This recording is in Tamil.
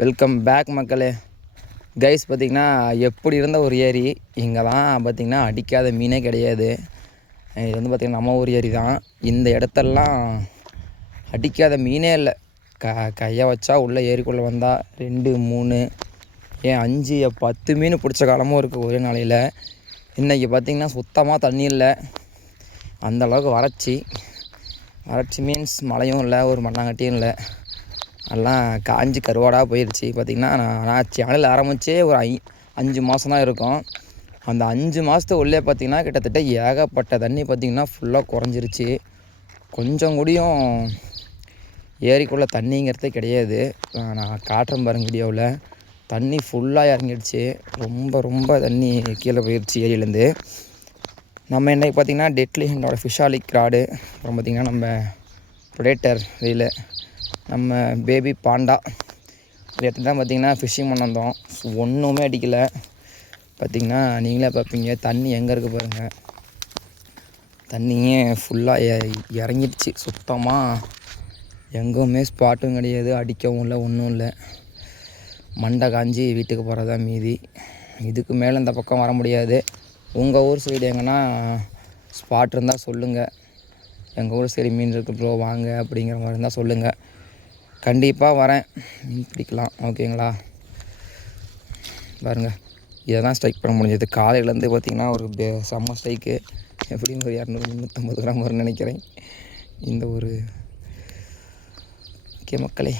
வெல்கம் பேக் மக்களே. கைஸ் பார்த்திங்கன்னா எப்படி இருந்த ஒரு ஏரி, இங்கெல்லாம் பார்த்திங்கன்னா அடிக்காத மீனே கிடையாது. இது வந்து பார்த்திங்கன்னா நம்ம ஊர் ஏரி தான். இந்த இடத்தெல்லாம் அடிக்காத மீனே இல்லை. கையை வச்சா உள்ளே ஏரிக்குள்ளே வந்தால் 2, 3 ஏன் 5, 10 மீன் பிடிச்ச காலமும் இருக்குது ஒரே நாளையில். இன்றைக்கி பார்த்திங்கன்னா சுத்தமாக தண்ணி இல்லை, அந்தளவுக்கு வறட்சி மீன்ஸ் மழையும் இல்லை, ஒரு மண்ணாங்கட்டியும் இல்லை, எல்லாம் காஞ்சி கருவாடாக போயிடுச்சு. பார்த்திங்கன்னா நான் சேனல் ஆரம்பித்தே ஒரு 5 மாதம் தான் இருக்கும். அந்த 5 மாதத்து உள்ளே பார்த்திங்கன்னா கிட்டத்தட்ட ஏகப்பட்ட தண்ணி பார்த்திங்கன்னா ஃபுல்லாக குறைஞ்சிருச்சு. கொஞ்சம் கூடியும் ஏரிக்குள்ளே தண்ணிங்கிறதே கிடையாது. நான் காட்டுறேன் பாருங்க வீடியோவில். தண்ணி ஃபுல்லாக இறங்கிடுச்சு. ரொம்ப தண்ணி கீழே போயிடுச்சு ஏரியிலேருந்து. நம்ம இன்றைக்கி பார்த்திங்கன்னா டெட்லி என்னோடய ஃபிஷாலிக் ராடு, அப்புறம் பார்த்திங்கன்னா நம்ம ப்ரெடேட்டர் ரீலு, நம்ம பேபி பாண்டா இது எடுத்து தான் பார்த்திங்கன்னா ஃபிஷ்ஷிங் பண்ண வந்தோம். ஒன்றுமே அடிக்கலை. பார்த்திங்கன்னா நீங்களே பார்ப்பீங்க தண்ணி எங்கே இருக்குது பாருங்கள். தண்ணியே ஃபுல்லாக இறங்கிடுச்சு. சுத்தமாக எங்கேயுமே ஸ்பாட்டும் கிடையாது, அடிக்கவும் இல்லை, ஒன்றும் இல்லை. மண்டை காஞ்சி வீட்டுக்கு போகிறதா மீதி. இதுக்கு மேலே இந்த பக்கம் வர முடியாது. உங்கள் ஊர் சைடு எங்கன்னா ஸ்பாட் இருந்தால் சொல்லுங்கள். எங்கள் ஊர் சைடு மீன் இருக்குது ப்ரோ வாங்க அப்படிங்கிற மாதிரி இருந்தால் சொல்லுங்கள். கண்டிப்பாக வரேன், மீன் பிடிக்கலாம். ஓகேங்களா? பாருங்கள், இதை தான் ஸ்ட்ரைக் பண்ண முடிஞ்சது. காலையிலேருந்து பார்த்திங்கன்னா ஒரு செம்ம ஸ்ட்ரைக்கு. எப்படியும் ஒரு 200-350 கிராம் வரும்னு நினைக்கிறேன். இந்த ஒரு ஓகே மக்களே.